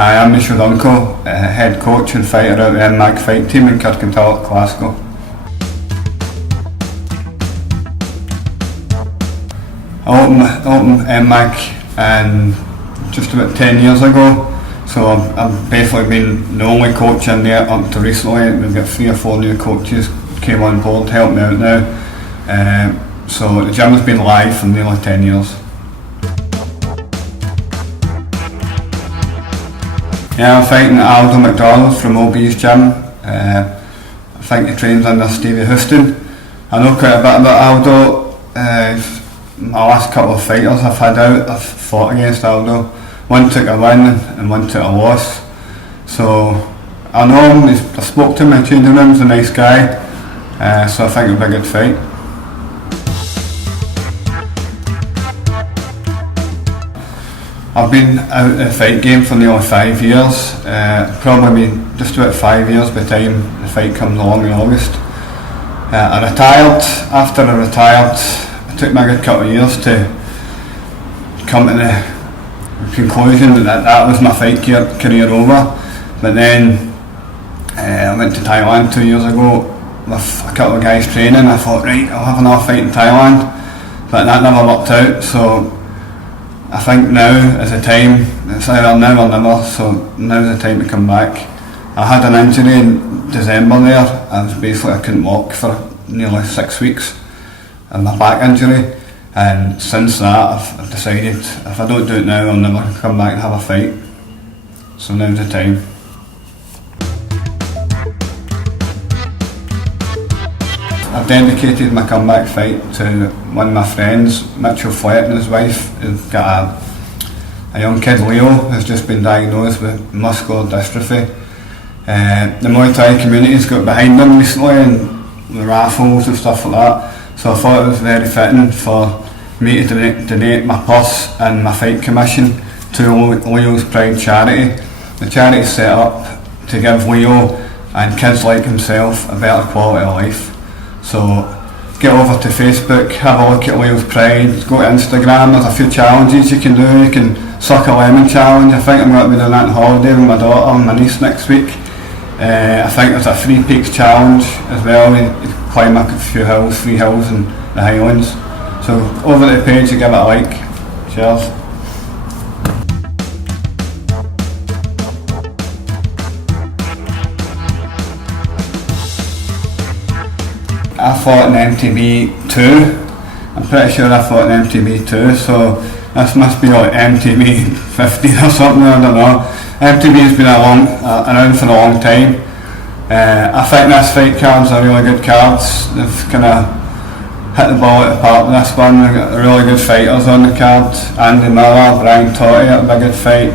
Hi, I'm Mescho Dunko, head coach and fighter at the MTB fight team in Kirkintilloch, Glasgow. I opened MTB just about 10 years ago, so I've basically been the only coach in there up to recently. We've got 3 or 4 new coaches came on board to help me out now. So the gym has been live for nearly 10 years. Yeah, I'm fighting Aldo McDonald from OB's gym. I think he trains under Stevie Houston. I know quite a bit about Aldo. My last couple of fighters I've had out, I've fought against Aldo. One took a win and one took a loss. So I know him, I spoke to him in changing room, he's a nice guy. So I think it'll be a good fight. I've been out of the fight game for nearly 5 years, probably just about 5 years by the time the fight comes along in August. I retired. After I retired, it took me a good couple of years to come to the conclusion that was my fight career over. But then I went to Thailand 2 years ago with a couple of guys training. I thought, right, I'll have another fight in Thailand, but that never worked out. So I think now is the time. It's either now or never, so now's the time to come back. I had an injury in December there. I couldn't walk for nearly 6 weeks and my back injury, and since that I've decided if I don't do it now, I'll never come back and have a fight. So now's the time. I've dedicated my comeback fight to one of my friends, Mitchell and his wife. They've got a young kid, Leo, who's just been diagnosed with muscular dystrophy. The Muay Thai community's got behind them recently, and the raffles and stuff like that. So I thought it was very fitting for me to donate my purse and my fight commission to Leo's Pride charity. The charity is set up to give Leo and kids like himself a better quality of life. So get over to Facebook, have a look at Leo's Pride, go to Instagram. There's a few challenges you can do. You can suck a lemon challenge. I think I'm going to be doing that on holiday with my daughter and my niece next week. I think there's a 3 peaks challenge as well. You climb a few hills, 3 hills in the Highlands. So over to the page, you give it a like. Cheers. I fought in MTB 2. I'm pretty sure I fought in MTB 2, so this must be like MTB 50 or something, I don't know. MTB's been around for a long time. I think this fight cards are really good cards. They've kind of hit the ball out of the park with this one. We've got really good fighters on the card. Andy Miller, Brian Totti, that'll be a good fight.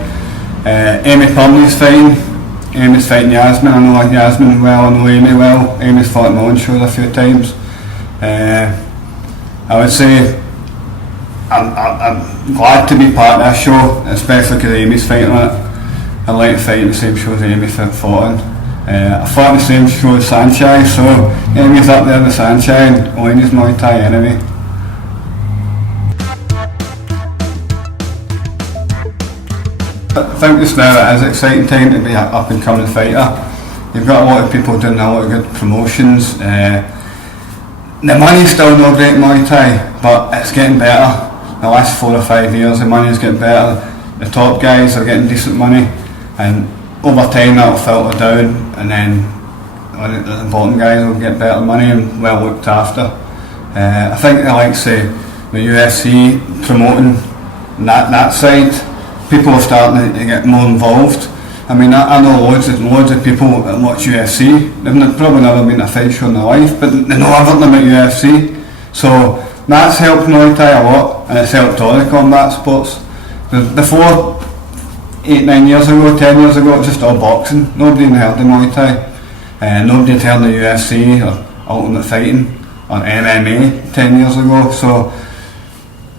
Amy Purney's fighting. Amy's fighting Yasmin. I know Yasmin well, I know Amy well. Amy's fought in my own shows a few times. I would say I'm glad to be part of this show, especially because Amy's fighting on it. I like to fight in the same show as Amy fought on. I fought in the same show as Sanchez, so Amy's up there with Sanchez and Owen's Muay Thai anyway. I think just now it is an exciting time to be an up and coming fighter. You've got a lot of people doing a lot of good promotions. The money's still not great in Muay Thai, but it's getting better. The last 4 or 5 years the money's getting better. The top guys are getting decent money, and over time that'll filter down, and then the bottom guys will get better money and well looked after. I think the likes of the UFC promoting that side, people are starting to get more involved. I mean, I know loads of people that watch UFC. They've probably never been to a fight show in their life, but they know everything about UFC. So that's helped Muay Thai a lot, and it's helped all the combat sports. Before 8-9 years ago, 10 years ago, it was just all boxing. Nobody had heard of Muay Thai. Nobody had heard of UFC or Ultimate Fighting or MMA 10 years ago. So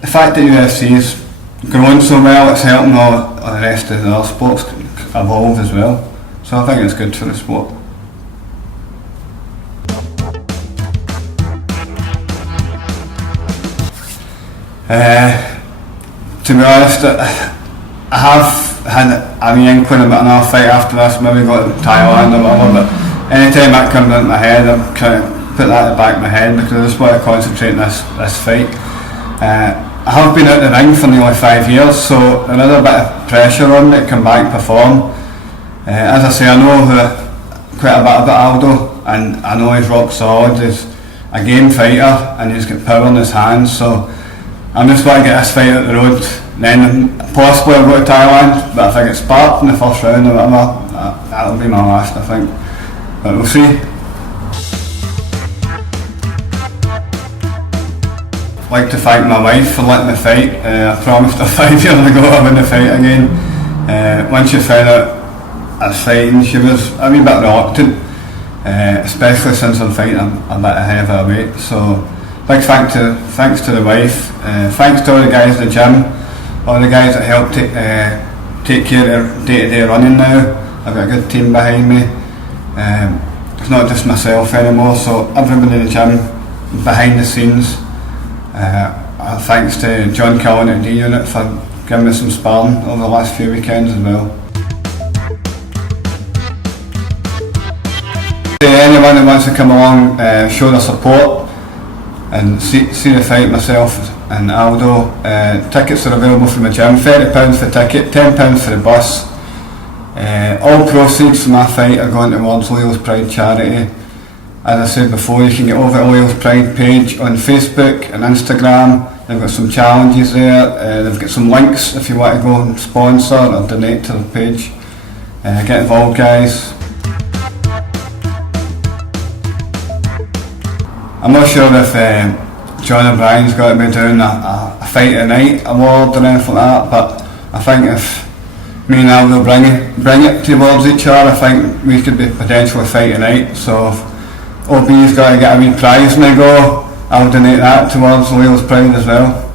the fact that UFC is growing so well, it's helping all the rest of the other sports evolve as well. So I think it's good for the sport. To be honest, I have had a wee inkling about another fight after this, maybe go to Thailand or whatever, but anytime that comes into my head, I'm trying to put that at the back of my head because I just want to concentrate on this fight. I have been out the ring for nearly 5 years, so there is a bit of pressure on me to come back and perform. As I say, I know quite a bit about Aldo, and I know he's rock solid. He's a game fighter and he's got power in his hands, so I just want to get this fight out the road. Then possibly I'll go to Thailand, but if I get sparked in the first round or whatever, that'll be my last, I think. But we'll see. I'd like to thank my wife for letting me fight. I promised her 5 years ago I wouldn't fight again. Once she found out I was fighting, she was a wee bit reluctant, especially since I'm fighting a bit ahead of her weight. So big thanks to the wife, thanks to all the guys in the gym, all the guys that help take care of their day-to-day running now. I've got a good team behind me. It's not just myself anymore, so everybody in the gym, behind the scenes. Thanks to John Cullen at D-Unit for giving me some sparring over the last few weekends as well. Anyone that wants to come along, show their support and see the fight myself and Aldo, tickets are available from the gym, £30 for the ticket, £10 for the bus. All proceeds from my fight are going towards Wales Pride charity. As I said before, you can get over to Wales Pride page on Facebook and Instagram. They've got some challenges there, they've got some links if you want to go and sponsor or donate to the page. Get involved, guys. I'm not sure if John O'Brien's got to be doing a fight tonight award or anything like that, but I think if me and Aldo bring it towards each other, I think we could be potentially fighting tonight. So if OB's got to get a wee prize when they go, I'll donate that towards Wales Pride as well.